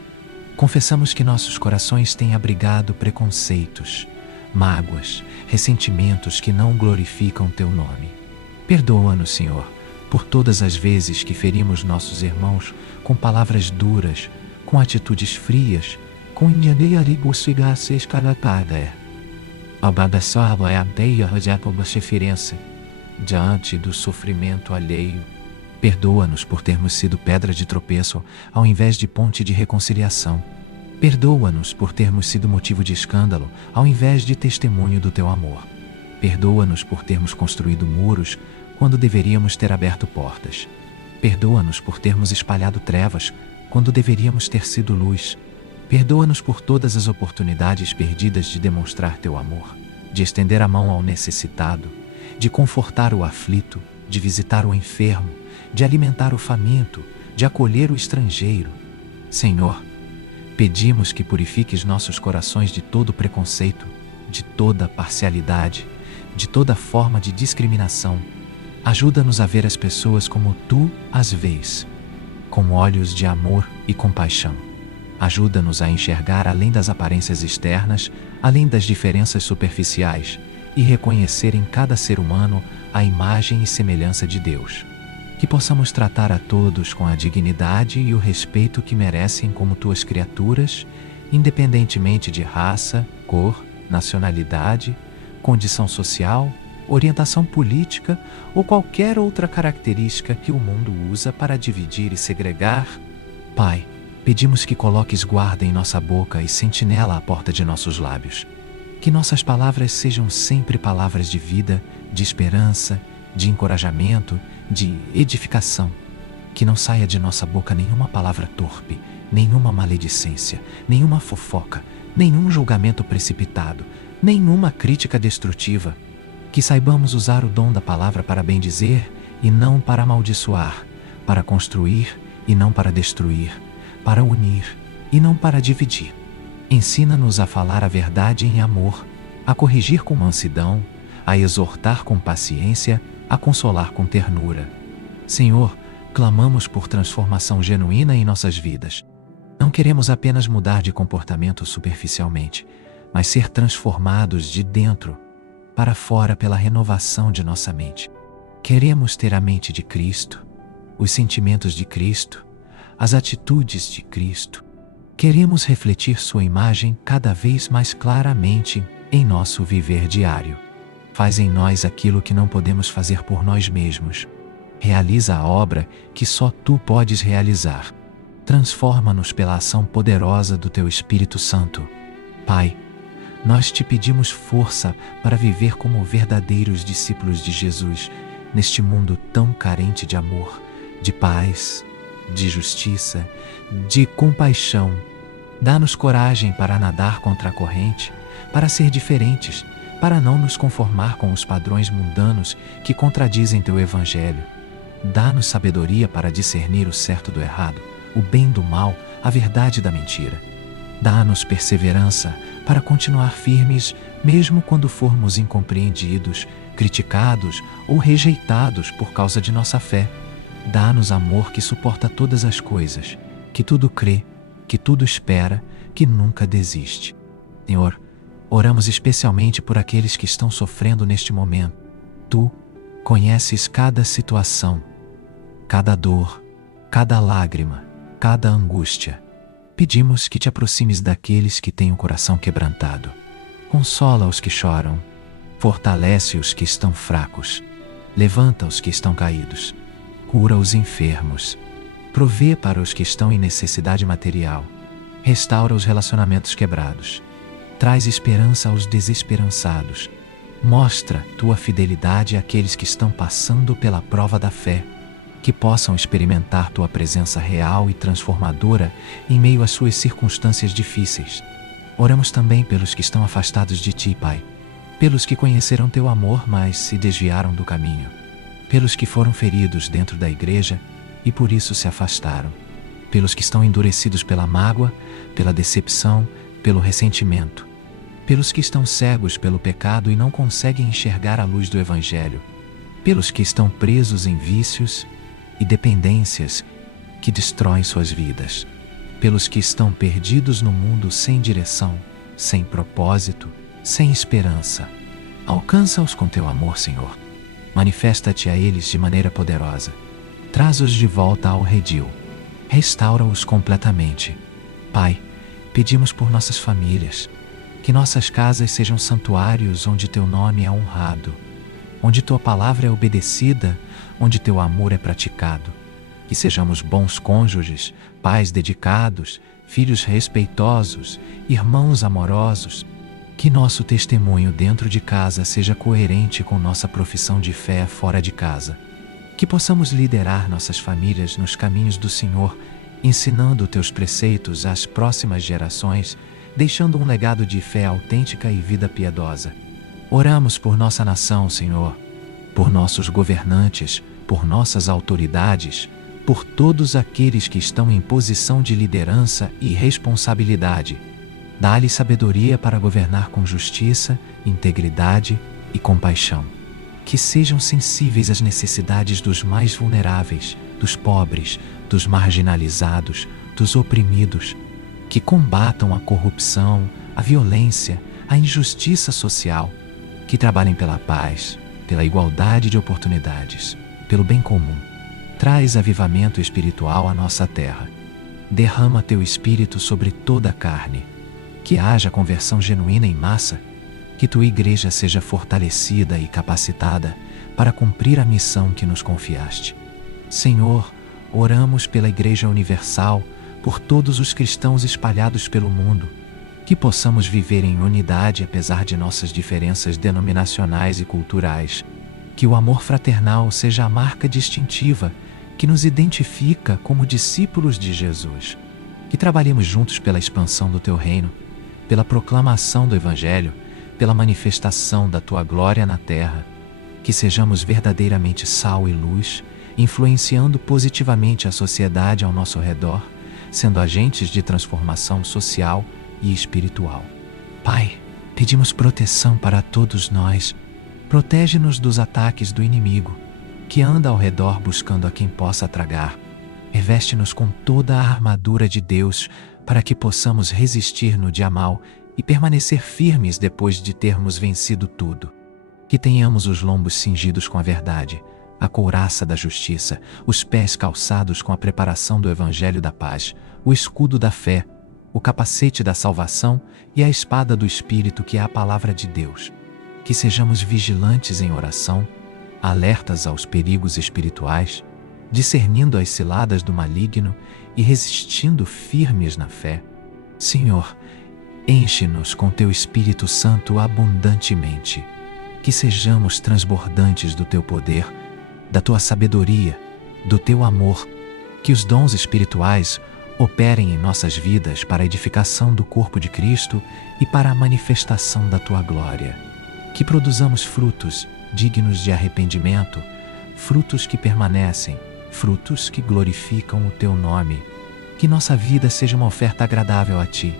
Confessamos que nossos corações têm abrigado preconceitos, mágoas, ressentimentos que não glorificam Teu nome. Perdoa-nos, Senhor, por todas as vezes que ferimos nossos irmãos com palavras duras, com atitudes frias, com diante do sofrimento alheio. Perdoa-nos por termos sido pedra de tropeço ao invés de ponte de reconciliação. Perdoa-nos por termos sido motivo de escândalo ao invés de testemunho do Teu amor. Perdoa-nos por termos construído muros quando deveríamos ter aberto portas. Perdoa-nos por termos espalhado trevas quando deveríamos ter sido luz. Perdoa-nos por todas as oportunidades perdidas de demonstrar Teu amor, de estender a mão ao necessitado, de confortar o aflito, de visitar o enfermo, de alimentar o faminto, de acolher o estrangeiro. Senhor, pedimos que purifiques nossos corações de todo preconceito, de toda parcialidade, de toda forma de discriminação. Ajuda-nos a ver as pessoas como Tu as vês, com olhos de amor e compaixão. Ajuda-nos a enxergar além das aparências externas, além das diferenças superficiais, e reconhecer em cada ser humano a imagem e semelhança de Deus. Que possamos tratar a todos com a dignidade e o respeito que merecem como Tuas criaturas, independentemente de raça, cor, nacionalidade, condição social, orientação política ou qualquer outra característica que o mundo usa para dividir e segregar. Pai, pedimos que coloques guarda em nossa boca e sentinela à porta de nossos lábios. Que nossas palavras sejam sempre palavras de vida, de esperança, de encorajamento, de edificação. Que não saia de nossa boca nenhuma palavra torpe, nenhuma maledicência, nenhuma fofoca, nenhum julgamento precipitado, nenhuma crítica destrutiva. Que saibamos usar o dom da palavra para bendizer e não para amaldiçoar, para construir e não para destruir, para unir e não para dividir. Ensina-nos a falar a verdade em amor, a corrigir com mansidão, a exortar com paciência, a consolar com ternura. Senhor, clamamos por transformação genuína em nossas vidas. Não queremos apenas mudar de comportamento superficialmente, mas ser transformados de dentro para fora pela renovação de nossa mente. Queremos ter a mente de Cristo, os sentimentos de Cristo, as atitudes de Cristo. Queremos refletir sua imagem cada vez mais claramente em nosso viver diário. Faz em nós aquilo que não podemos fazer por nós mesmos. Realiza a obra que só Tu podes realizar. Transforma-nos pela ação poderosa do Teu Espírito Santo. Pai, nós Te pedimos força para viver como verdadeiros discípulos de Jesus, neste mundo tão carente de amor, de paz, de justiça, de compaixão. Dá-nos coragem para nadar contra a corrente, para ser diferentes, para não nos conformar com os padrões mundanos que contradizem Teu Evangelho. Dá-nos sabedoria para discernir o certo do errado, o bem do mal, a verdade da mentira. Dá-nos perseverança para continuar firmes, mesmo quando formos incompreendidos, criticados ou rejeitados por causa de nossa fé. Dá-nos amor que suporta todas as coisas, que tudo crê, que tudo espera, que nunca desiste. Senhor, oramos especialmente por aqueles que estão sofrendo neste momento. Tu conheces cada situação, cada dor, cada lágrima, cada angústia. Pedimos que Te aproximes daqueles que têm o coração quebrantado. Consola os que choram, fortalece os que estão fracos, levanta os que estão caídos, cura os enfermos, provê para os que estão em necessidade material, restaura os relacionamentos quebrados, traz esperança aos desesperançados, mostra Tua fidelidade àqueles que estão passando pela prova da fé, que possam experimentar Tua presença real e transformadora em meio às suas circunstâncias difíceis. Oramos também pelos que estão afastados de Ti, Pai, pelos que conheceram Teu amor, mas se desviaram do caminho, pelos que foram feridos dentro da igreja e por isso se afastaram, pelos que estão endurecidos pela mágoa, pela decepção, pelo ressentimento, pelos que estão cegos pelo pecado e não conseguem enxergar a luz do Evangelho, pelos que estão presos em vícios e dependências que destroem suas vidas, pelos que estão perdidos no mundo sem direção, sem propósito, sem esperança. Alcança-os com Teu amor, Senhor. Manifesta-te a eles de maneira poderosa. Traz-os de volta ao redil. Restaura-os completamente. Pai, pedimos por nossas famílias, que nossas casas sejam santuários onde Teu nome é honrado, onde Tua palavra é obedecida, onde Teu amor é praticado. Que sejamos bons cônjuges, pais dedicados, filhos respeitosos, irmãos amorosos. Que nosso testemunho dentro de casa seja coerente com nossa profissão de fé fora de casa. Que possamos liderar nossas famílias nos caminhos do Senhor, ensinando Teus preceitos às próximas gerações, deixando um legado de fé autêntica e vida piedosa. Oramos por nossa nação, Senhor, por nossos governantes, por nossas autoridades, por todos aqueles que estão em posição de liderança e responsabilidade. Dá-lhes sabedoria para governar com justiça, integridade e compaixão. Que sejam sensíveis às necessidades dos mais vulneráveis, dos pobres, dos marginalizados, dos oprimidos. Que combatam a corrupção, a violência, a injustiça social. Que trabalhem pela paz, pela igualdade de oportunidades, pelo bem comum. Traz avivamento espiritual à nossa terra. Derrama Teu Espírito sobre toda a carne. Que haja conversão genuína em massa, que Tua igreja seja fortalecida e capacitada para cumprir a missão que nos confiaste. Senhor, oramos pela Igreja Universal, por todos os cristãos espalhados pelo mundo, que possamos viver em unidade apesar de nossas diferenças denominacionais e culturais, que o amor fraternal seja a marca distintiva que nos identifica como discípulos de Jesus, que trabalhemos juntos pela expansão do Teu reino, pela proclamação do Evangelho, pela manifestação da Tua glória na terra, que sejamos verdadeiramente sal e luz, influenciando positivamente a sociedade ao nosso redor, sendo agentes de transformação social e espiritual. Pai, pedimos proteção para todos nós. Protege-nos dos ataques do inimigo, que anda ao redor buscando a quem possa tragar. Reveste-nos com toda a armadura de Deus para que possamos resistir no dia mau e permanecer firmes depois de termos vencido tudo. Que tenhamos os lombos cingidos com a verdade, a couraça da justiça, os pés calçados com a preparação do evangelho da paz, o escudo da fé, o capacete da salvação e a espada do Espírito, que é a palavra de Deus. Que sejamos vigilantes em oração, alertas aos perigos espirituais, discernindo as ciladas do maligno e resistindo firmes na fé. Senhor, enche-nos com Teu Espírito Santo abundantemente. Que sejamos transbordantes do Teu poder, da Tua sabedoria, do Teu amor. Que os dons espirituais operem em nossas vidas para a edificação do corpo de Cristo e para a manifestação da Tua glória. Que produzamos frutos dignos de arrependimento, frutos que permanecem, frutos que glorificam o Teu nome. Que nossa vida seja uma oferta agradável a Ti,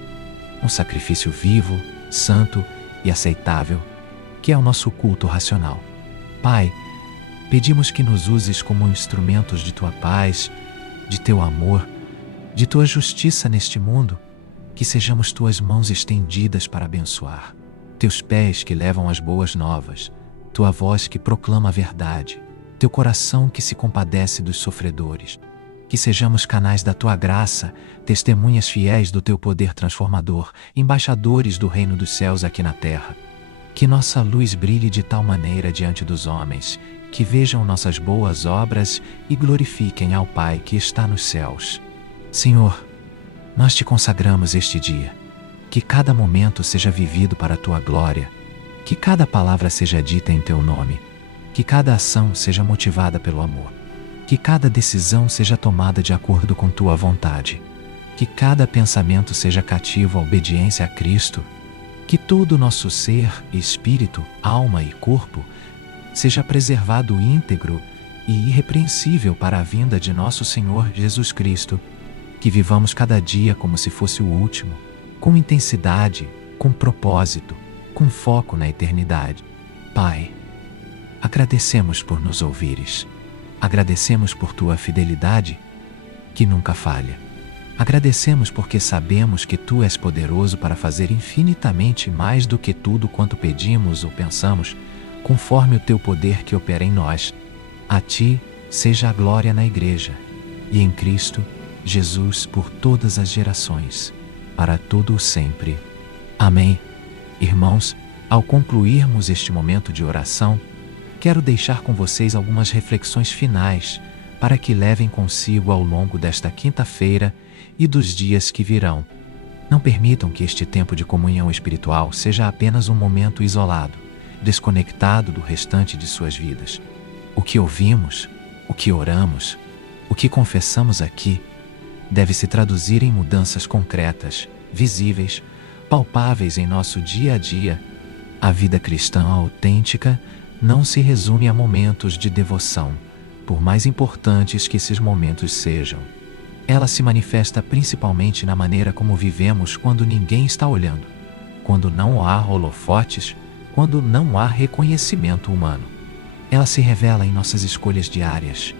um sacrifício vivo, santo e aceitável, que é o nosso culto racional. Pai, pedimos que nos uses como instrumentos de Tua paz, de Teu amor, de Tua justiça neste mundo, que sejamos Tuas mãos estendidas para abençoar, Teus pés que levam as boas novas, Tua voz que proclama a verdade, Teu coração que se compadece dos sofredores. Que sejamos canais da Tua graça, testemunhas fiéis do Teu poder transformador, embaixadores do reino dos céus aqui na terra. Que nossa luz brilhe de tal maneira diante dos homens, que vejam nossas boas obras e glorifiquem ao Pai que está nos céus. Senhor, nós Te consagramos este dia. Que cada momento seja vivido para a Tua glória. Que cada palavra seja dita em Teu nome. Que cada ação seja motivada pelo amor. Que cada decisão seja tomada de acordo com Tua vontade. Que cada pensamento seja cativo à obediência a Cristo. Que todo o nosso ser, espírito, alma e corpo seja preservado íntegro e irrepreensível para a vinda de nosso Senhor Jesus Cristo. Que vivamos cada dia como se fosse o último, com intensidade, com propósito, com foco na eternidade. Pai, agradecemos por nos ouvires. Agradecemos por Tua fidelidade, que nunca falha. Agradecemos porque sabemos que Tu és poderoso para fazer infinitamente mais do que tudo quanto pedimos ou pensamos, conforme o Teu poder que opera em nós. A Ti seja a glória na Igreja e em Cristo Jesus por todas as gerações, para todo o sempre. Amém. Irmãos, ao concluirmos este momento de oração, quero deixar com vocês algumas reflexões finais para que levem consigo ao longo desta quinta-feira e dos dias que virão. Não permitam que este tempo de comunhão espiritual seja apenas um momento isolado, desconectado do restante de suas vidas. O que ouvimos, o que oramos, o que confessamos aqui, deve se traduzir em mudanças concretas, visíveis, palpáveis em nosso dia a dia. A vida cristã autêntica não se resume a momentos de devoção, por mais importantes que esses momentos sejam. Ela se manifesta principalmente na maneira como vivemos quando ninguém está olhando, quando não há holofotes, quando não há reconhecimento humano. Ela se revela em nossas escolhas diárias,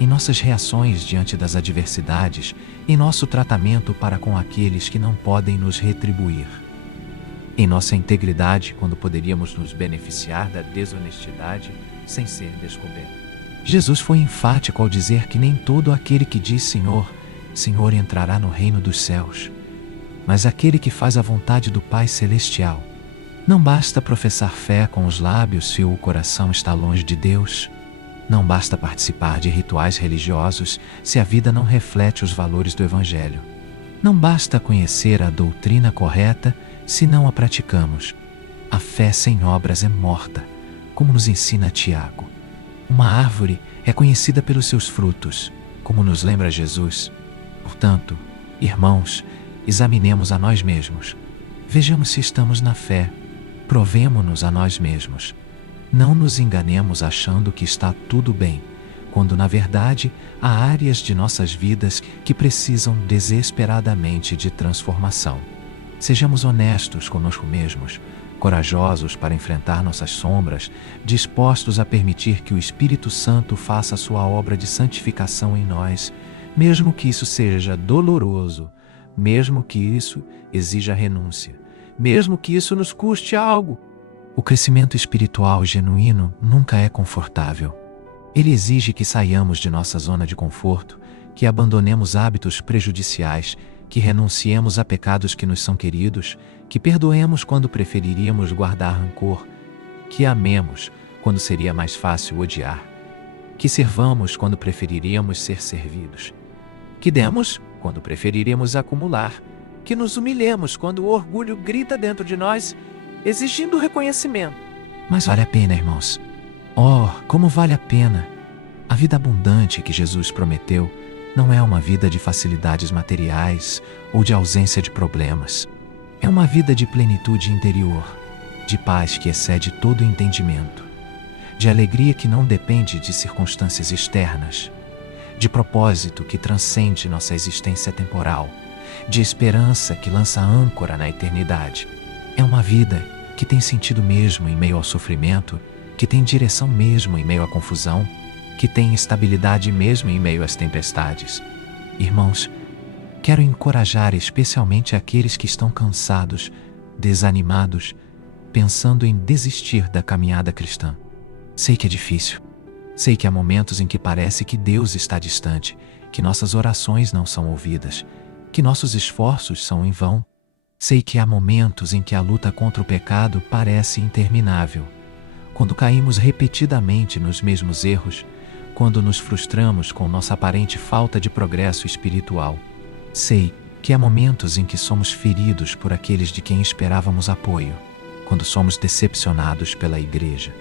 em nossas reações diante das adversidades, em nosso tratamento para com aqueles que não podem nos retribuir, em nossa integridade quando poderíamos nos beneficiar da desonestidade sem ser descoberto. Jesus foi enfático ao dizer que nem todo aquele que diz Senhor, Senhor entrará no reino dos céus, mas aquele que faz a vontade do Pai Celestial. Não basta professar fé com os lábios se o coração está longe de Deus. Não basta participar de rituais religiosos se a vida não reflete os valores do Evangelho. Não basta conhecer a doutrina correta se não a praticamos. A fé sem obras é morta, como nos ensina Tiago. Uma árvore é conhecida pelos seus frutos, como nos lembra Jesus. Portanto, irmãos, examinemos a nós mesmos. Vejamos se estamos na fé. Provemo-nos a nós mesmos. Não nos enganemos achando que está tudo bem, quando na verdade há áreas de nossas vidas que precisam desesperadamente de transformação. Sejamos honestos conosco mesmos, corajosos para enfrentar nossas sombras, dispostos a permitir que o Espírito Santo faça a sua obra de santificação em nós, mesmo que isso seja doloroso, mesmo que isso exija renúncia, mesmo que isso nos custe algo. O crescimento espiritual genuíno nunca é confortável. Ele exige que saiamos de nossa zona de conforto, que abandonemos hábitos prejudiciais, que renunciemos a pecados que nos são queridos, que perdoemos quando preferiríamos guardar rancor, que amemos quando seria mais fácil odiar, que servamos quando preferiríamos ser servidos, que demos quando preferiríamos acumular, que nos humilhemos quando o orgulho grita dentro de nós, exigindo reconhecimento. Mas vale a pena, irmãos. Oh, como vale a pena! A vida abundante que Jesus prometeu não é uma vida de facilidades materiais ou de ausência de problemas. É uma vida de plenitude interior, de paz que excede todo entendimento, de alegria que não depende de circunstâncias externas, de propósito que transcende nossa existência temporal, de esperança que lança âncora na eternidade. É uma vida que tem sentido mesmo em meio ao sofrimento, que tem direção mesmo em meio à confusão, que tem estabilidade mesmo em meio às tempestades. Irmãos, quero encorajar especialmente aqueles que estão cansados, desanimados, pensando em desistir da caminhada cristã. Sei que é difícil. Sei que há momentos em que parece que Deus está distante, que nossas orações não são ouvidas, que nossos esforços são em vão. Sei que há momentos em que a luta contra o pecado parece interminável. Quando caímos repetidamente nos mesmos erros, quando nos frustramos com nossa aparente falta de progresso espiritual. Sei que há momentos em que somos feridos por aqueles de quem esperávamos apoio, quando somos decepcionados pela igreja,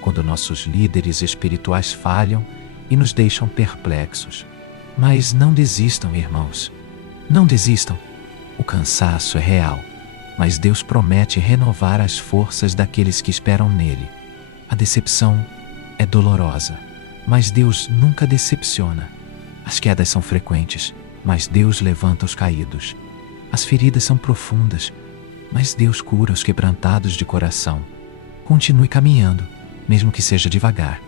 quando nossos líderes espirituais falham e nos deixam perplexos. Mas não desistam, irmãos. Não desistam. O cansaço é real, mas Deus promete renovar as forças daqueles que esperam nele. A decepção é dolorosa, mas Deus nunca decepciona. As quedas são frequentes, mas Deus levanta os caídos. As feridas são profundas, mas Deus cura os quebrantados de coração. Continue caminhando, mesmo que seja devagar.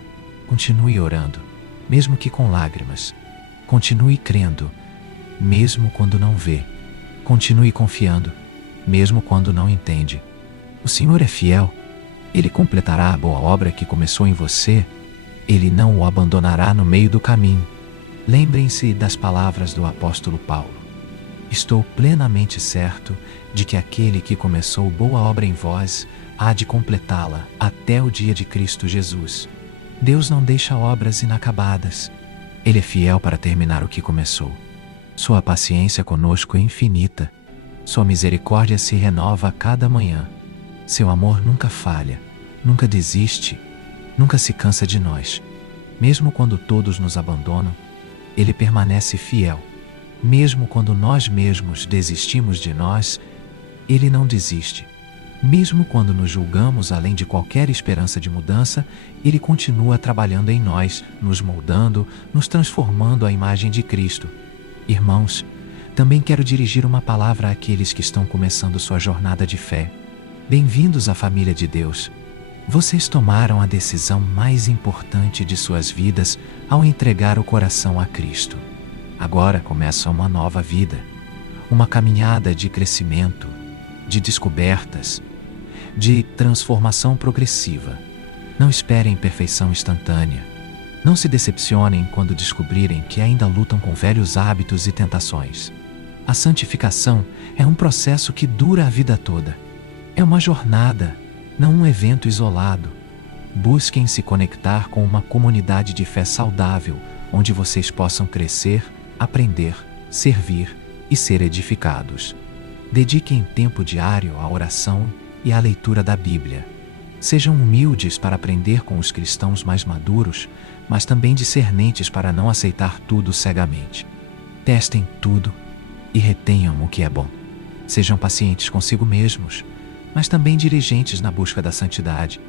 Continue orando, mesmo que com lágrimas. Continue crendo, mesmo quando não vê. Continue confiando, mesmo quando não entende. O Senhor é fiel. Ele completará a boa obra que começou em você. Ele não o abandonará no meio do caminho. Lembrem-se das palavras do apóstolo Paulo. Estou plenamente certo de que aquele que começou boa obra em vós há de completá-la até o dia de Cristo Jesus. Deus não deixa obras inacabadas. Ele é fiel para terminar o que começou. Sua paciência conosco é infinita. Sua misericórdia se renova a cada manhã. Seu amor nunca falha, nunca desiste, nunca se cansa de nós. Mesmo quando todos nos abandonam, Ele permanece fiel. Mesmo quando nós mesmos desistimos de nós, Ele não desiste. Mesmo quando nos julgamos além de qualquer esperança de mudança, Ele continua trabalhando em nós, nos moldando, nos transformando à imagem de Cristo. Irmãos, também quero dirigir uma palavra àqueles que estão começando sua jornada de fé. Bem-vindos à família de Deus. Vocês tomaram a decisão mais importante de suas vidas ao entregar o coração a Cristo. Agora começa uma nova vida, uma caminhada de crescimento, de descobertas, de transformação progressiva. Não esperem perfeição instantânea. Não se decepcionem quando descobrirem que ainda lutam com velhos hábitos e tentações. A santificação é um processo que dura a vida toda. É uma jornada, não um evento isolado. Busquem se conectar com uma comunidade de fé saudável, onde vocês possam crescer, aprender, servir e ser edificados. Dediquem tempo diário à oração e à leitura da Bíblia. Sejam humildes para aprender com os cristãos mais maduros, mas também discernentes para não aceitar tudo cegamente. Testem tudo e retenham o que é bom. Sejam pacientes consigo mesmos, mas também diligentes na busca da santidade.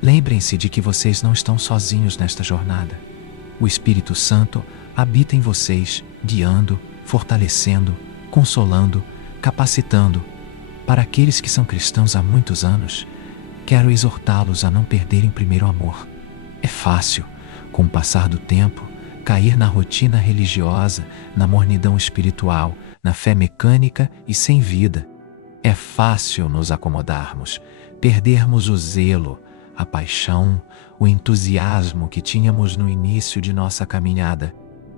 Lembrem-se de que vocês não estão sozinhos nesta jornada. O Espírito Santo habita em vocês, guiando, fortalecendo, consolando, capacitando. Para aqueles que são cristãos há muitos anos, quero exortá-los a não perderem primeiro amor. É fácil, com o passar do tempo, cair na rotina religiosa, na mornidão espiritual, na fé mecânica e sem vida. É fácil nos acomodarmos, perdermos o zelo, a paixão, o entusiasmo que tínhamos no início de nossa caminhada.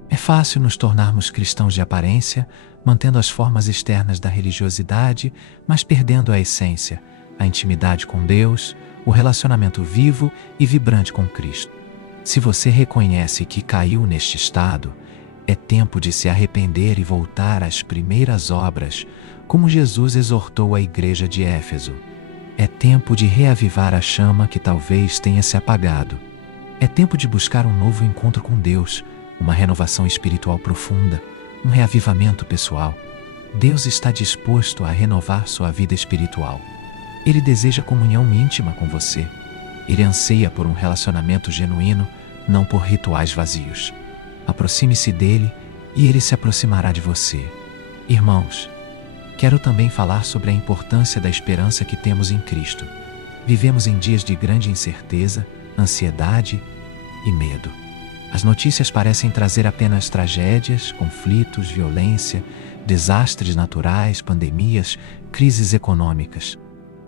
É fácil nos tornarmos cristãos de aparência, mantendo as formas externas da religiosidade, mas perdendo a essência, a intimidade com Deus, o relacionamento vivo e vibrante com Cristo. Se você reconhece que caiu neste estado, é tempo de se arrepender e voltar às primeiras obras, como Jesus exortou a igreja de Éfeso. É tempo de reavivar a chama que talvez tenha se apagado. É tempo de buscar um novo encontro com Deus, uma renovação espiritual profunda, um reavivamento pessoal. Deus está disposto a renovar sua vida espiritual. Ele deseja comunhão íntima com você. Ele anseia por um relacionamento genuíno, não por rituais vazios. Aproxime-se dele e ele se aproximará de você. Irmãos, quero também falar sobre a importância da esperança que temos em Cristo. Vivemos em dias de grande incerteza, ansiedade e medo. As notícias parecem trazer apenas tragédias, conflitos, violência, desastres naturais, pandemias, crises econômicas.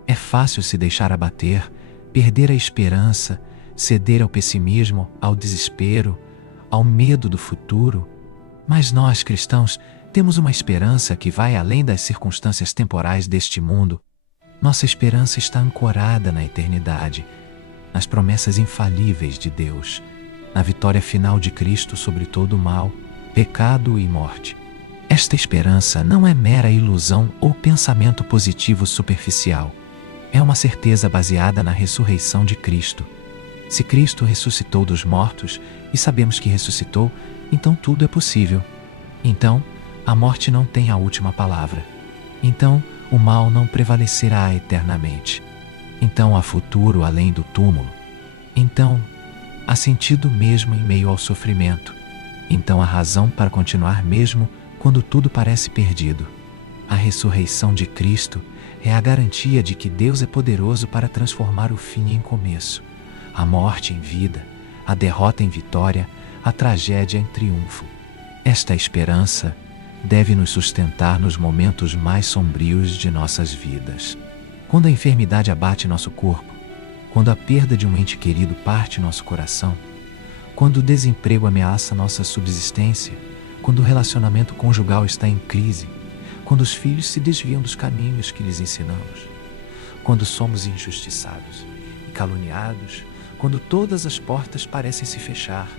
É fácil se deixar abater, perder a esperança, ceder ao pessimismo, ao desespero, ao medo do futuro. Mas nós, cristãos, temos uma esperança que vai além das circunstâncias temporais deste mundo. Nossa esperança está ancorada na eternidade, nas promessas infalíveis de Deus, na vitória final de Cristo sobre todo o mal, pecado e morte. Esta esperança não é mera ilusão ou pensamento positivo superficial. É uma certeza baseada na ressurreição de Cristo. Se Cristo ressuscitou dos mortos, e sabemos que ressuscitou, então tudo é possível. Então, a morte não tem a última palavra. Então, o mal não prevalecerá eternamente. Então, há futuro além do túmulo. Então, há sentido mesmo em meio ao sofrimento. Então, há razão para continuar mesmo quando tudo parece perdido. A ressurreição de Cristo é a garantia de que Deus é poderoso para transformar o fim em começo, a morte em vida, a derrota em vitória, a tragédia em triunfo. Esta esperança deve nos sustentar nos momentos mais sombrios de nossas vidas. Quando a enfermidade abate nosso corpo, quando a perda de um ente querido parte nosso coração, quando o desemprego ameaça nossa subsistência, quando o relacionamento conjugal está em crise, quando os filhos se desviam dos caminhos que lhes ensinamos, quando somos injustiçados e caluniados, quando todas as portas parecem se fechar,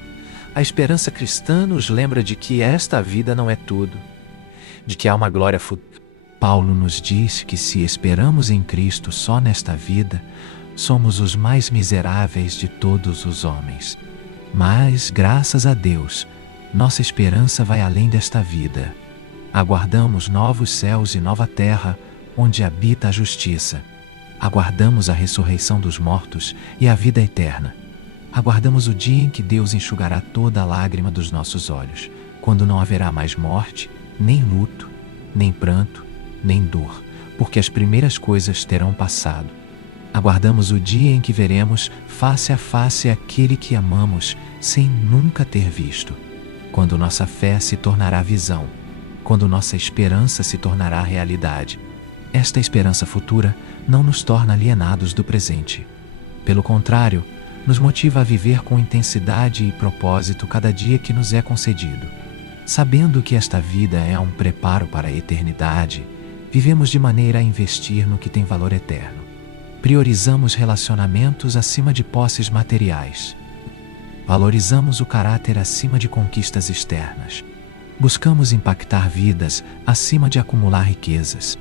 a esperança cristã nos lembra de que esta vida não é tudo, de que há uma glória futura. Paulo nos diz que se esperamos em Cristo só nesta vida, somos os mais miseráveis de todos os homens. Mas, graças a Deus, nossa esperança vai além desta vida. Aguardamos novos céus e nova terra, onde habita a justiça. Aguardamos a ressurreição dos mortos e a vida eterna. Aguardamos o dia em que Deus enxugará toda a lágrima dos nossos olhos, quando não haverá mais morte, nem luto, nem pranto, nem dor, porque as primeiras coisas terão passado. Aguardamos o dia em que veremos face a face aquele que amamos sem nunca ter visto, quando nossa fé se tornará visão, quando nossa esperança se tornará realidade. Esta esperança futura não nos torna alienados do presente. Pelo contrário, nos motiva a viver com intensidade e propósito cada dia que nos é concedido. Sabendo que esta vida é um preparo para a eternidade, vivemos de maneira a investir no que tem valor eterno. Priorizamos relacionamentos acima de posses materiais. Valorizamos o caráter acima de conquistas externas. Buscamos impactar vidas acima de acumular riquezas.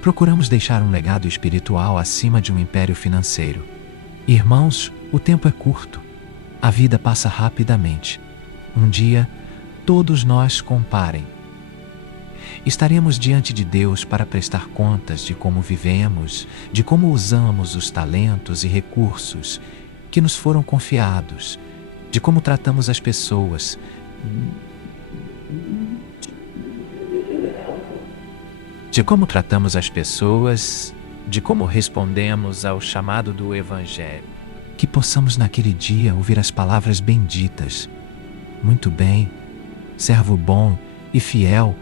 Procuramos deixar um legado espiritual acima de um império financeiro. Irmãos, o tempo é curto. A vida passa rapidamente. Um dia, todos nós comparem. Estaremos diante de Deus para prestar contas de como vivemos, de como usamos os talentos e recursos que nos foram confiados, de como tratamos as pessoas, de como tratamos as pessoas, de como respondemos ao chamado do Evangelho. Que possamos naquele dia ouvir as palavras benditas: muito bem, servo bom e fiel,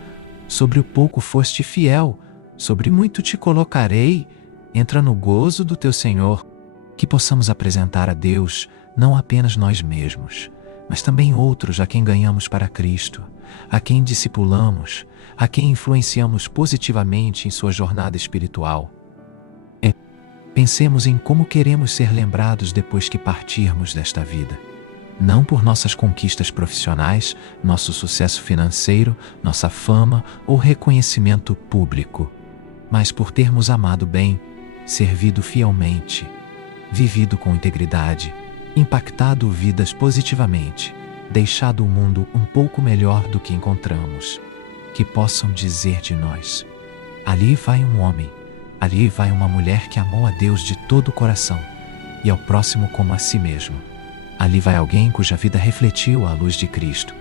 sobre o pouco foste fiel, sobre muito te colocarei, entra no gozo do teu Senhor. Que possamos apresentar a Deus não apenas nós mesmos, mas também outros a quem ganhamos para Cristo, a quem discipulamos, a quem influenciamos positivamente em sua jornada espiritual. Pensemos em como queremos ser lembrados depois que partirmos desta vida. Não por nossas conquistas profissionais, nosso sucesso financeiro, nossa fama ou reconhecimento público, mas por termos amado bem, servido fielmente, vivido com integridade, impactado vidas positivamente, deixado o mundo um pouco melhor do que encontramos. Que possam dizer de nós: ali vai um homem, ali vai uma mulher que amou a Deus de todo o coração e ao próximo como a si mesmo. Ali vai alguém cuja vida refletiu a luz de Cristo.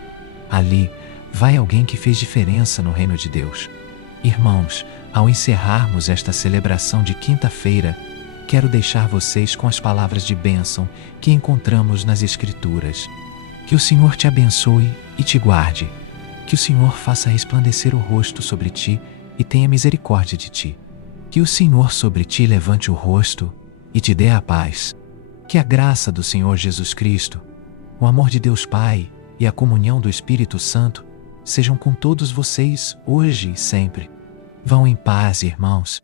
Ali vai alguém que fez diferença no reino de Deus. Irmãos, ao encerrarmos esta celebração de quinta-feira, quero deixar vocês com as palavras de bênção que encontramos nas Escrituras. Que o Senhor te abençoe e te guarde. Que o Senhor faça resplandecer o rosto sobre ti e tenha misericórdia de ti. Que o Senhor sobre ti levante o rosto e te dê a paz. Que a graça do Senhor Jesus Cristo, o amor de Deus Pai e a comunhão do Espírito Santo sejam com todos vocês hoje e sempre. Vão em paz, irmãos.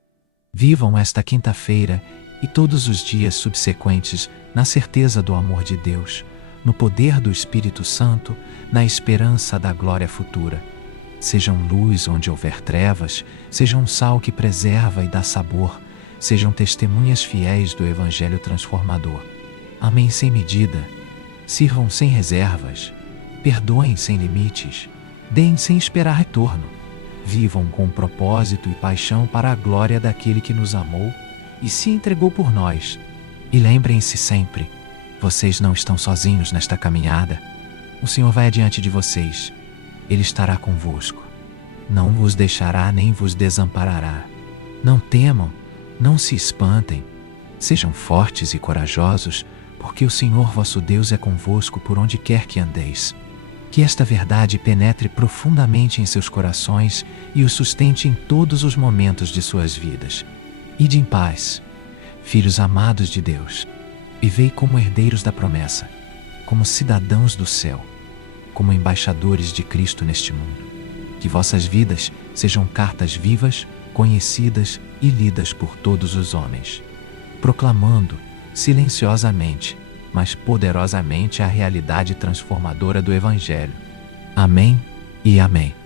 Vivam esta quinta-feira e todos os dias subsequentes na certeza do amor de Deus, no poder do Espírito Santo, na esperança da glória futura. Sejam luz onde houver trevas, sejam sal que preserva e dá sabor, sejam testemunhas fiéis do Evangelho transformador. Amém sem medida, sirvam sem reservas, perdoem sem limites, deem sem esperar retorno, vivam com propósito e paixão para a glória daquele que nos amou e se entregou por nós. E lembrem-se sempre, vocês não estão sozinhos nesta caminhada. O Senhor vai adiante de vocês. Ele estará convosco. Não vos deixará nem vos desamparará. Não temam, não se espantem. Sejam fortes e corajosos, porque o Senhor vosso Deus é convosco por onde quer que andeis. Que esta verdade penetre profundamente em seus corações e os sustente em todos os momentos de suas vidas. Ide em paz, filhos amados de Deus. Vivei como herdeiros da promessa, como cidadãos do céu, como embaixadores de Cristo neste mundo. Que vossas vidas sejam cartas vivas, conhecidas e lidas por todos os homens, proclamando, silenciosamente, mas poderosamente a realidade transformadora do Evangelho. Amém e amém.